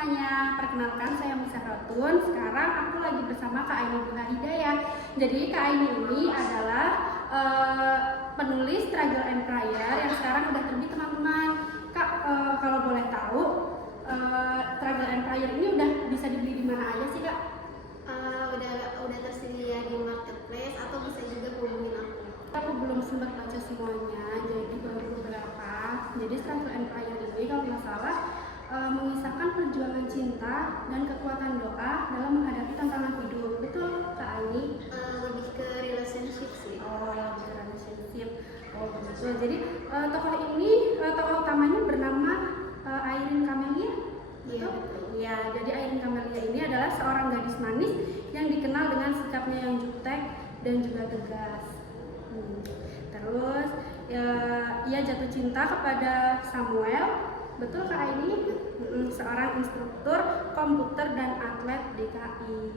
semuanya, perkenalkan saya Misa Rotun. Sekarang aku lagi bersama Kak Aini Bunga Hidayah. Jadi Kak Aini ini adalah penulis Struggle and Prayer yang sekarang udah terbit teman-teman. Kak, kalau boleh tahu, Struggle and Prayer ini udah bisa dibeli di mana aja sih Kak? Udah tersedia di marketplace atau bisa juga hubungin aku. Aku belum sempat baca semuanya, jadi baru beberapa. Jadi Struggle and Prayer ini kalau nggak salah mengisahkan perjuangan cinta dan kekuatan doa dalam menghadapi tantangan hidup. Betul Kak Aini? Lebih ke relationship sih. Oh, lebih ke relationship. Oh, betul. Jadi tokoh ini, tokoh utamanya bernama Airin Camelia. Iya, Betul? Ya, jadi Airin Camelia ini adalah seorang gadis manis yang dikenal dengan sikapnya yang jutek dan juga tegas. Terus ia jatuh cinta kepada Samuel. Betul Kak Aini? Seorang instruktur komputer dan atlet DKI.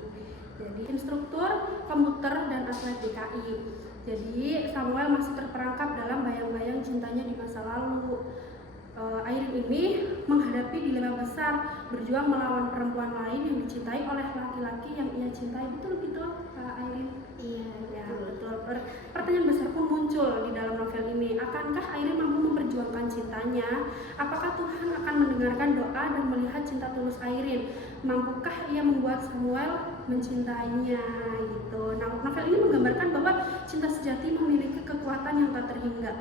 Jadi instruktur komputer dan atlet DKI. Jadi Samuel masih terperangkap dalam bayang-bayang cintanya di masa lalu. Airin ini menghadapi dilema besar, berjuang melawan perempuan lain yang dicintai oleh laki-laki yang ia cintai. Betul Kak Airin? Iya, Ya, betul. Pertanyaan besar pun muncul di dalam novel ini. Akankah Airin mampu memperjuangkan cintanya? Apakah Tuhan akan mendengarkan doa dan melihat cinta tulus Airin? Mampukah ia membuat Samuel mencintainya? Gitu. Nah, novel ini menggambarkan bahwa cinta sejati memiliki kekuatan yang tak terhingga.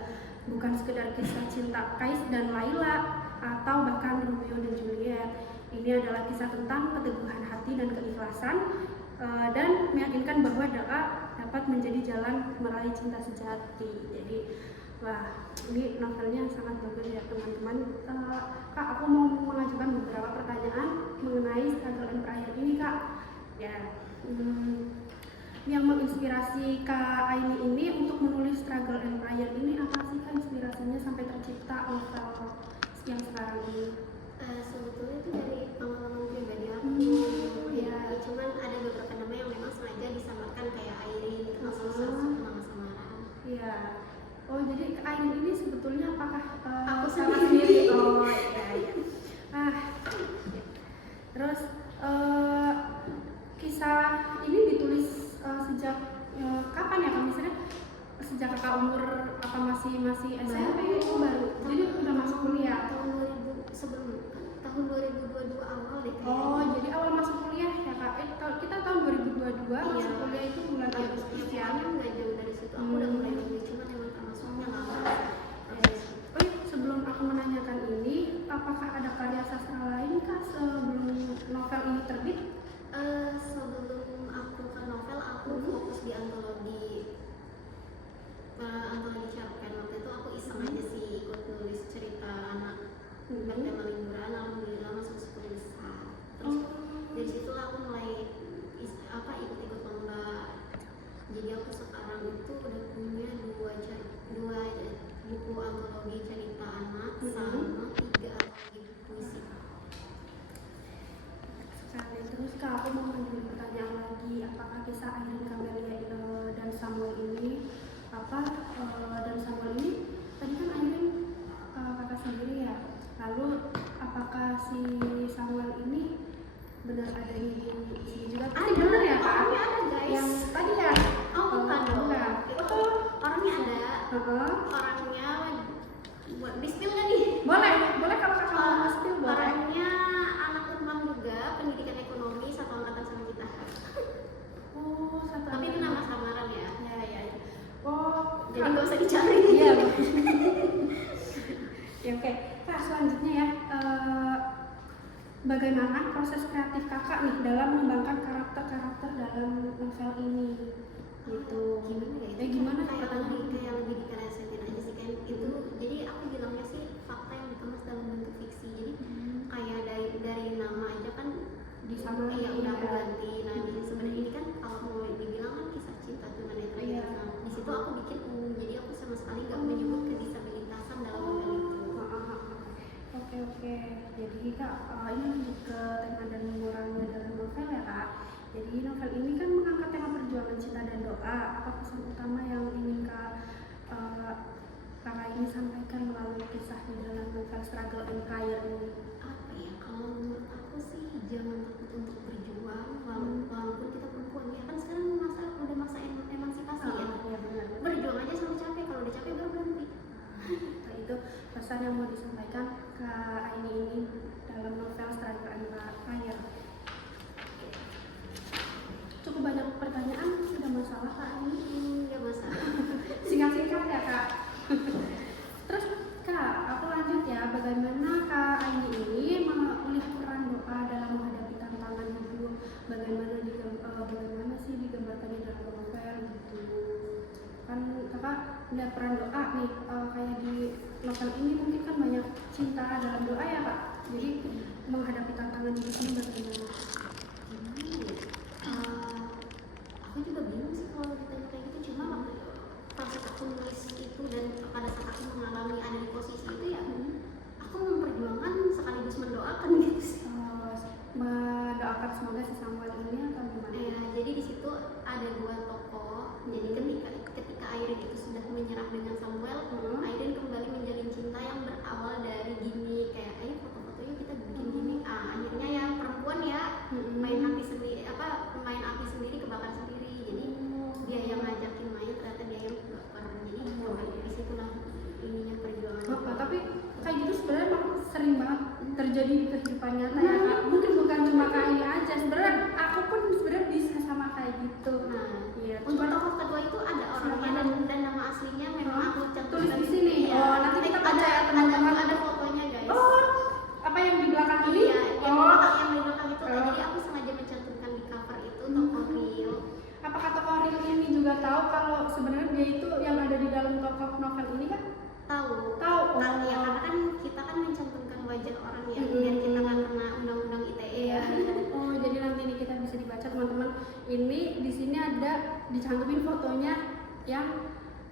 Bukan sekedar kisah cinta Kais dan Laila atau bahkan Romeo dan Juliet. Ini adalah kisah tentang keteguhan hati dan keikhlasan dan meyakinkan bahwa doa dapat menjadi jalan meraih cinta sejati. Jadi, wah, ini novelnya sangat bagus ya teman-teman. Kak, aku mau mengajukan beberapa pertanyaan mengenai Struggle and Prayer ini Kak. Ya, yang menginspirasi Kak Aini ini untuk menulis Struggle and Prayer ini apa sih Kak inspirasinya sampai tercipta novel yang sekarang ini? Sebetulnya itu dari pengalaman pribadi aku. Iya. Cuman ada beberapa nama yang memang sengaja disamarkan kayak Airin, nama samaran. Iya. Oh, jadi Kak Aini ini sebetulnya apakah Aku salah sendiri. Oh, iya. Terus kisah ini ditulis sejak kapan ya Kak? Misalnya sejak Kakak umur apa masih SMP itu baru? Jadi udah masuk kuliah. Tahun 2022 awal deh kayaknya. Oh, jadi awal masuk kuliah ya Kak? Kita tahun 2022 Iya. masuk kuliah itu bulan Agustus ya. Nggak jauh dari situ. Aku udah mulai nulis, cuman emang termasuknya lama. Sebelum aku menanyakan ini, apakah ada karya sastra lain Kak sebelum novel ini terbit? Sebelum aku ke novel, aku fokus di antologi cerpen. Waktu itu aku iseng aja sih ikut nulis cerita anak bertema liburan. Alhamdulillah masuk 10 besar. Terus dari situ aku mulai ikut-ikut lomba. Jadi aku sekarang itu udah punya dua buku antologi cerita anak sama 3 antologi puisi. Terus Kak, aku mau mengambil pertanyaan lagi, apakah kisah Airin Camelia dan Samuel ini tadi kan Airin kakak sendiri ya, lalu apakah si Samuel ini benar ada di sini juga? Pasti benar ya Kak? Orangnya ada guys. Yang tadi ya? Bukan dong. Itu orangnya ada. Orangnya buat di-spill nggak nih? Boleh kalau kakak mau spill boleh. Orangnya anak Unpam juga, pendidikan ekonomi, satu angkatan sama kita. Oh, Tapi itu nama samaran ya. Ya. Oh, Jadi nggak usah dicari. Iya. Ya, oke. Kak, selanjutnya ya, bagaimana proses kreatif kakak nih dalam mengembangkan karakter-karakter dalam novel ini? Gitu. Gimana kayak lebih dikreatifin aja sih kan itu. Jadi aku bilangnya sih fakta yang dikemas dalam bentuk fiksi. Jadi kayak dari nama aja kan disamain ya udah aku ganti. Nah sebenarnya ini kan kalau mau dibilang kan kisah cinta tunanetra ya. Nah di situ aku bikin jadi aku sama sekali nggak menyebut kedisabilitasan dalam novel itu. Oke. Jadi Kak, ini lebih ke tema dan moralnya dalam novel ya Kak. Jadi novel ini kan mengangkat tema perjuangan cinta dan doa. Apa pesan utama yang ingin Kakak ini sampaikan melalui kisah di dalam novel Struggle and Prayer ini? Apa ya, kalau menurut aku sih doa ya Kak. Jadi menghadapi tantangan hidup ini bagaimana? Aku juga bingung sih kalau ditanya kayak gitu, cuma waktu proses aku nulis itu dan pada saat aku mengalami ada di posisi itu ya aku memperjuangkan sekaligus mendoakan gitu sih. Mendoakan semoga si Samuel ini atau gimana? Jadi di situ ada dua tokoh. Jadi ketika Airin itu sudah menyerah dengan Samuel, Airin kembali menjalin cinta yang berawal dari gini kayak ayo foto-fotonya kita bikin gini. Akhirnya yang perempuan ya main api sendiri, main api sendiri kebakar sendiri. Jadi dia yang ngajakin main, ternyata dia yang kebakar. Jadi di situlah ininya perjuangan. Tapi kayak gitu sebenarnya emang sering banget terjadi di kehidupan nyata ya Kak. Mungkin bukan cuma Kak ini aja, sebenarnya aku pun sebenarnya bisa sama kayak gitu. Iya. Untuk tokoh kedua itu ada orangnya dan nama aslinya memang aku tulis di sini. Ya. Nanti kita baca ya teman-teman. Ada fotonya guys. Apa yang di belakang ini? Iya, yang di belakang itu. Jadi aku sengaja mencantumkan di cover itu tokoh real. Apakah tokoh real ini juga tahu kalau sebenarnya dia itu yang ada di dalam tokoh novel ini kan? Tahu. Ya karena kan kita kan mencantumkan wajah orang ya, biar kita nggak kena undang-undang ITE ya. Jadi nanti ini kita bisa dibaca teman-teman. Ini di sini ada dicantumin fotonya yang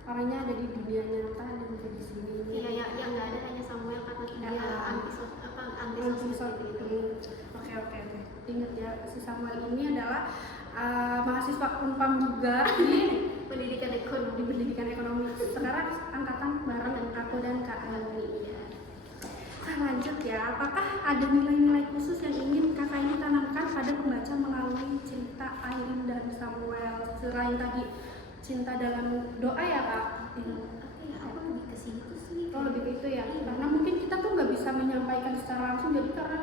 orangnya ada di dunia nyata dan juga di sini. Iya, yang nggak ada hanya Samuel karena dia anti sosial gitu. Oke. Ingat ya, si Samuel ini adalah mahasiswa Unpam juga di pendidikan ekonomi. Sekarang angkatan bareng aku dan Kak Alwi. Lanjut ya, apakah ada nilai-nilai khusus yang ingin kakak ini tanamkan pada pembaca melalui cerita Airin dan Samuel selain tadi cinta dalam doa ya Kak? Aku lebih ke situ sih. Lebih ke itu ya, karena mungkin kita tuh nggak bisa menyampaikan secara langsung, jadi karena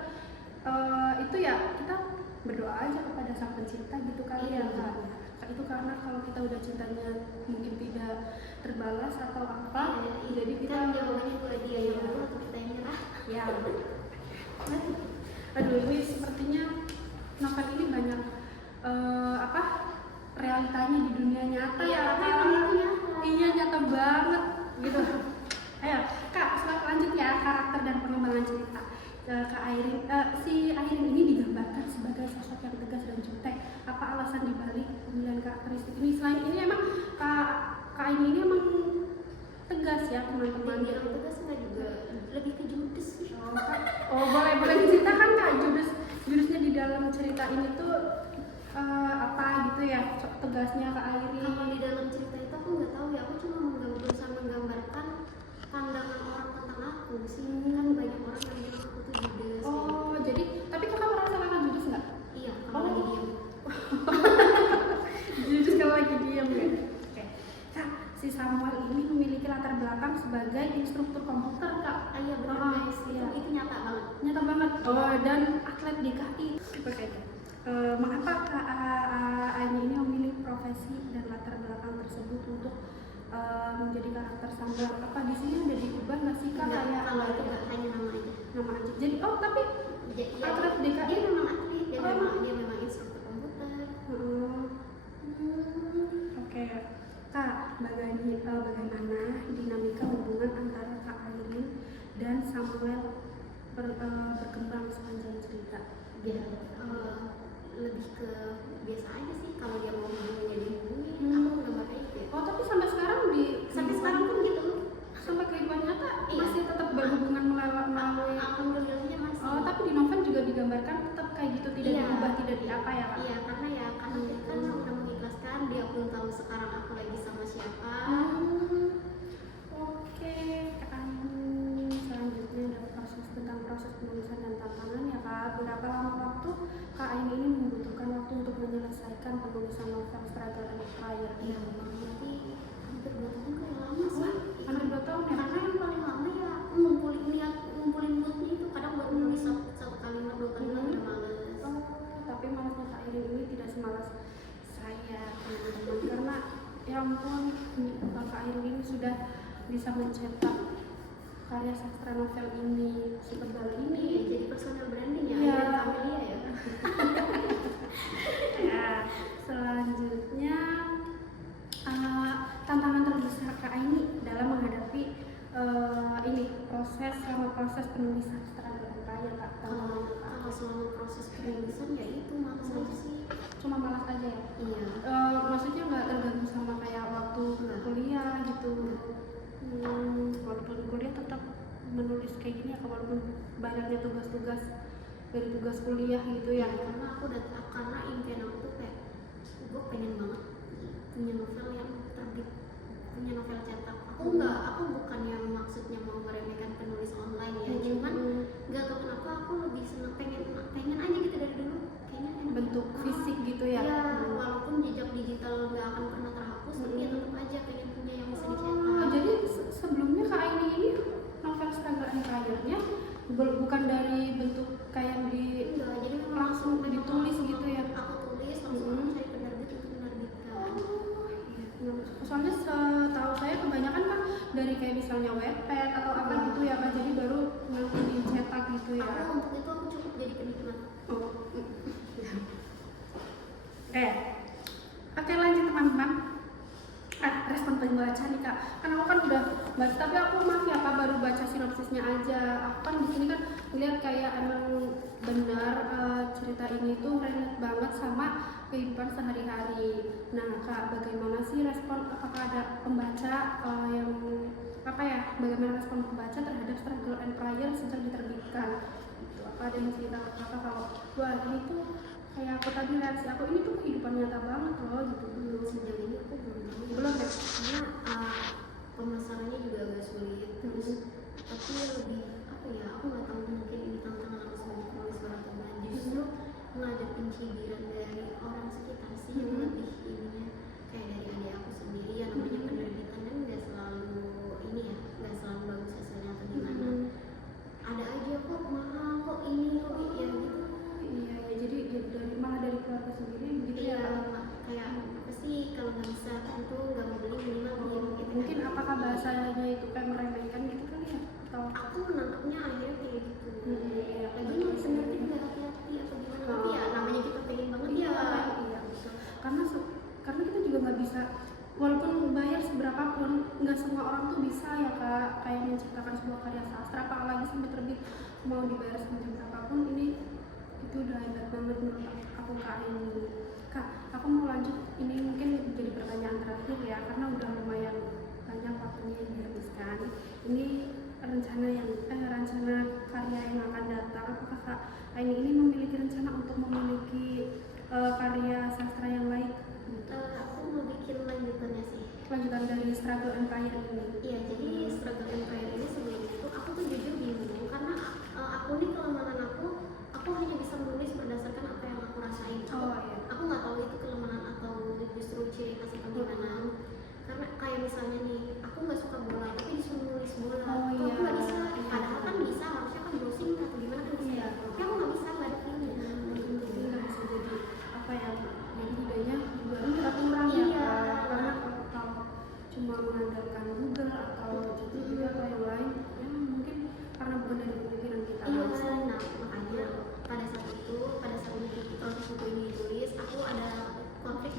itu ya kita berdoa aja kepada sang pencipta gitu kali ya Kak. Itu karena kalau kita udah cintanya mungkin tidak terbalas atau apa, jadi kita jawabannya buat dia yang dulu atau kita yang nyerah. Ya. Aduh, ini sepertinya novel ini banyak realitanya di dunia nyata ya. Iya, nyata banget gitu. Ayo, Kak, lanjut ya karakter dan pengembangan cerita. Kak Airin, si Airin ini digambarkan sebagai sosok yang tegas dan jutek. Apa alasan dibalik pemilihan karakteristik ini? Selain ini emang Kak Airin ini emang tegas ya teman-teman. Yang tegas enggak juga, lebih ke judes sih. Boleh diceritakan Kak judusnya di dalam cerita ini tuh apa gitu ya, tegasnya Kak Airin? Kalau di dalam cerita itu aku nggak tahu ya, aku cuma berusaha menggambarkan pandangan orang tentang aku sih. Kan banyak orang yang bilang aku tuh judes. Jadi tapi Kakak merasa Kakak judes nggak? Iya, kalau lagi diam. Judes kalau lagi diam ya. Oke. Kak, si Samuel ini memiliki latar belakang sebagai instruktur komputer Kak. Iya benar guys, itu nyata banget. Nyata banget. Dan atlet DKI. Oke. Mengapa Kak Aini ini memilih profesi dan latar belakang tersebut untuk menjadi karakter Samuel? Apa di sini udah diubah nggak sih Kak? Kalau itu nggak hanya nama aja. Nama aja. Jadi tapi atlet DKI dia memang atlet, dia memang instruktur komputer. Oke. Kak, bagaimana dinamika hubungan antara Kak Airin dan Samuel berkembang sepanjang cerita? Ya, lebih ke biasa aja sih. Kalau dia mau hubungi ya dihubungi, aku gambar aja gitu ya. Tapi sampai sekarang pun gitu. Sampai kehidupan nyata masih tetap berhubungan melalui. Alhamdulillahnya masih. Tapi di novel juga digambarkan tetap kayak gitu, tidak diubah, tidak diapa ya Kak? Iya, karena dia kan udah mengikhlaskan, dia pun tahu sekarang aku lagi sama siapa. Oke, Kak Aini, selanjutnya ada tentang proses penulisan dan tantangan ya Kak. Berapa lama waktu Kak Aini ini membutuhkan waktu untuk menyelesaikan penulisan novel Struggle and Fire? Iya, nanti hampir 2 tahun kayak lama sih. Hampir 2 tahun ya? Karena yang paling lama ya ngumpulin moodnya itu. Kadang buat nulis satu kalimat 2 kalimat udah males. Tapi malasnya Kak Airin ini tidak semalas saya teman-teman, karena ya ampun Kak Airin ini sudah bisa mencetak karya sastra novel ini setebal ini. Jadi personal branding ya, Iya. Amelia ya. Ya, selanjutnya tantangan terbesar Kak Aini dalam menghadapi proses penulisan sastra aja Kak? Kalau selama proses penulisan ya itu malas aja sih. Cuma malas aja ya? Iya. Maksudnya nggak terganggu sama kayak waktu kuliah gitu? Walaupun kuliah tetap menulis kayak gini ya, walaupun banyaknya tugas-tugas dari tugas kuliah gitu ya? Karena impian aku tuh kayak gue pengen banget punya novel yang terbit, punya novel cetak. Aku bukan yang maksudnya mau meremehkan penulis online ya, cuman nggak tahu kenapa aku lebih seneng pengen aja gitu dari dulu kayaknya enak bentuk fisik gitu ya? Iya, walaupun jejak digital nggak akan pernah terhapus, tapi ya tetap aja pengen punya yang bisa dicetak. Jadi sebelumnya Kak Aini ini novel Struggle and Prayer-nya bukan dari bentuk kayak di Enggak, jadi memang langsung ditulis gitu ya? Aku tulis langsung cari penerbit untuk menerbitkan. Soalnya setahu saya kebanyakan kan dari kayak misalnya Wattpad atau apa gitu ya Kak, jadi baru nanti dicetak gitu ya? Untuk itu aku cukup jadi penikmat. Oke, lanjut teman-teman. Respon pembaca nih Kak, kan aku kan udah baca, tapi aku maaf ya Kak, baru baca sinopsisnya aja. Aku kan di sini kan lihat kayak emang benar cerita ini tuh relate banget sama kehidupan sehari-hari. Nah Kak, bagaimana sih respon, apakah ada pembaca yang bagaimana respon pembaca terhadap Struggle and Prayer sejak diterbitkan? Gitu. Apa ada yang cerita ke Kakak kalau wah ini tuh kayak aku tadi, reaksi aku ini tuh kehidupan nyata banget loh gitu. Sejauh ini aku belum deh, karena pemasarannya juga agak sulit, terus tapi lebih aku nggak tahu, mungkin ini tantangan aku sebagai penulis baru atau enggak, justru ngadepin cibiran dari orang sekitar sih yang lebih ininya, kayak dari adik aku sendiri yang namanya penerbitan kan nggak selalu nggak selalu bagus hasilnya atau gimana, ada aja kok mahal, kok ini kok ya gitu. Iya, jadi malah dari keluarga sendiri begitu ya? Kayak apa sih, kalau nggak bisa tentu nggak mau beli minimal diem gitu. Mungkin apakah bahasanya itu kayak meremehkan gitu kali ya? Atau aku menangkapnya akhirnya kayak gitu. Iya, Lagi nulis penerbit nggak hati-hati atau gimana, tapi ya namanya kita pengen banget ya. Iya betul. Karena kita juga nggak bisa, walaupun bayar seberapapun, nggak semua orang tuh bisa ya Kak, kayak menciptakan sebuah karya sastra, apalagi sampai terbit mau dibayar semacam berapapun, itu udah hebat banget menurut aku Kak ini. Kak, aku mau lanjut, ini mungkin jadi pertanyaan terakhir ya, karena udah lumayan banyak waktunya yang dihabiskan. Ini rencana karya yang akan datang, apakah Kak Aini ini memiliki rencana untuk memiliki karya sastra yang lain? Aku mau bikin lanjutannya sih. Lanjutan dari Struggle and Prayer ini? Iya, jadi Struggle and Prayer ini sebelumnya itu aku tuh jujur bingung, karena aku nih kelemahan aku hanya bisa menulis berdasarkan apa yang aku rasain. Aku nggak tahu itu kelemahan atau justru ciri khas atau gimana. Karena kayak misalnya nih, aku nggak suka bola, tapi disuruh nulis bola. Aku nggak bisa, padahal kan bisa, harusnya kan browsing atau gimana kan bisa. Tapi aku nggak bisa, nggak ada feelnya. Jadi nggak bisa jadi jadi idenya juga kurang ya, karena kalau cuma mengandalkan Google atau ChatGPT atau yang lain, ya mungkin karena bukan dari pemikiran kita langsung. Nah makanya pada saat proses buku ini ditulis, aku ada konflik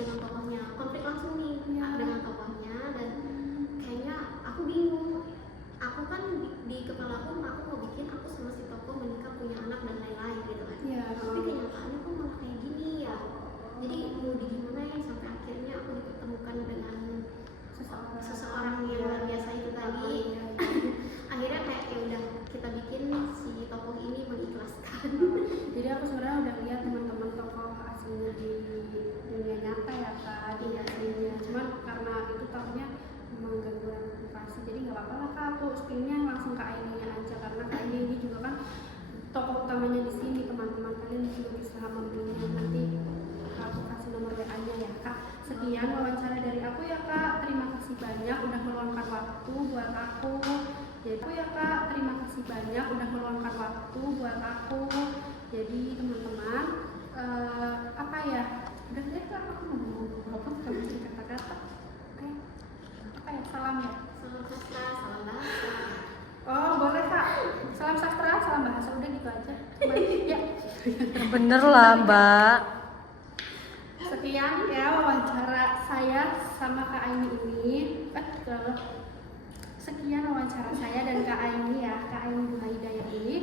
langsung nih dengan tokohnya, dan kayaknya aku bingung. Aku kan di kepala aku mau bikin aku sama si tokoh menikah, punya anak dan lain-lain gitu kan. Tapi kenyataannya kok malah kayak gini ya. Jadi mau digimanain sampai akhirnya aku dipertemukan dengan seseorang yang luar biasa itu tadi. Akhirnya kayak ya udah, kita bikin si tokoh ini mengikhlaskan. Jadi aku sebenarnya udah lihat teman-teman tokoh aslinya di dunia nyata ya Kak, di aslinya. Cuman karena itu tahunya mengganggu privasi, jadi nggak apa-apa lah Kak, aku spillnya langsung ke Aini aja, karena Kak Aini ini juga kan tokoh utamanya di sini. Teman-teman kalian juga bisa membelinya, nanti aku kasih nomor WA-nya ya Kak. Sekian wawancara dari aku ya Kak, terima kasih banyak udah meluangkan waktu buat aku. Terima kasih banyak udah meluangkan waktu buat aku. Jadi teman-teman, udah deh Kak, aku ngomong apa kamu beri kata-kata. Salam ya? Salam sastra, salam bahasa. Oh boleh Kak, salam sastra, salam bahasa, udah gitu aja. Ya. Bener lah Mbak. Sekian ya wawancara saya sama Kak Aini ini. Sekian wawancara saya dan Kak Aini ya, Kak Aini Hidayah ini.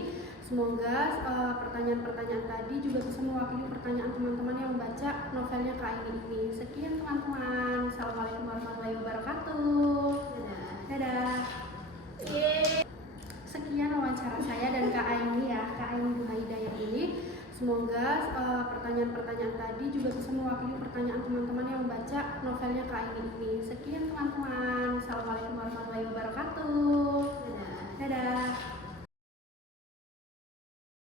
Semoga pertanyaan-pertanyaan tadi juga bisa mewakili pertanyaan teman-teman yang membaca novelnya Kak Aini ini. Sekian teman-teman. Assalamualaikum warahmatullahi wabarakatuh. Dadah. Sekian wawancara saya dan Kak Aini ya, Kak Aini Hidayah ini. Semoga pertanyaan-pertanyaan tadi juga bisa mewakili pertanyaan teman-teman yang membaca novelnya Kak Aini ini. Sekian teman-teman. Assalamualaikum warahmatullahi wabarakatuh.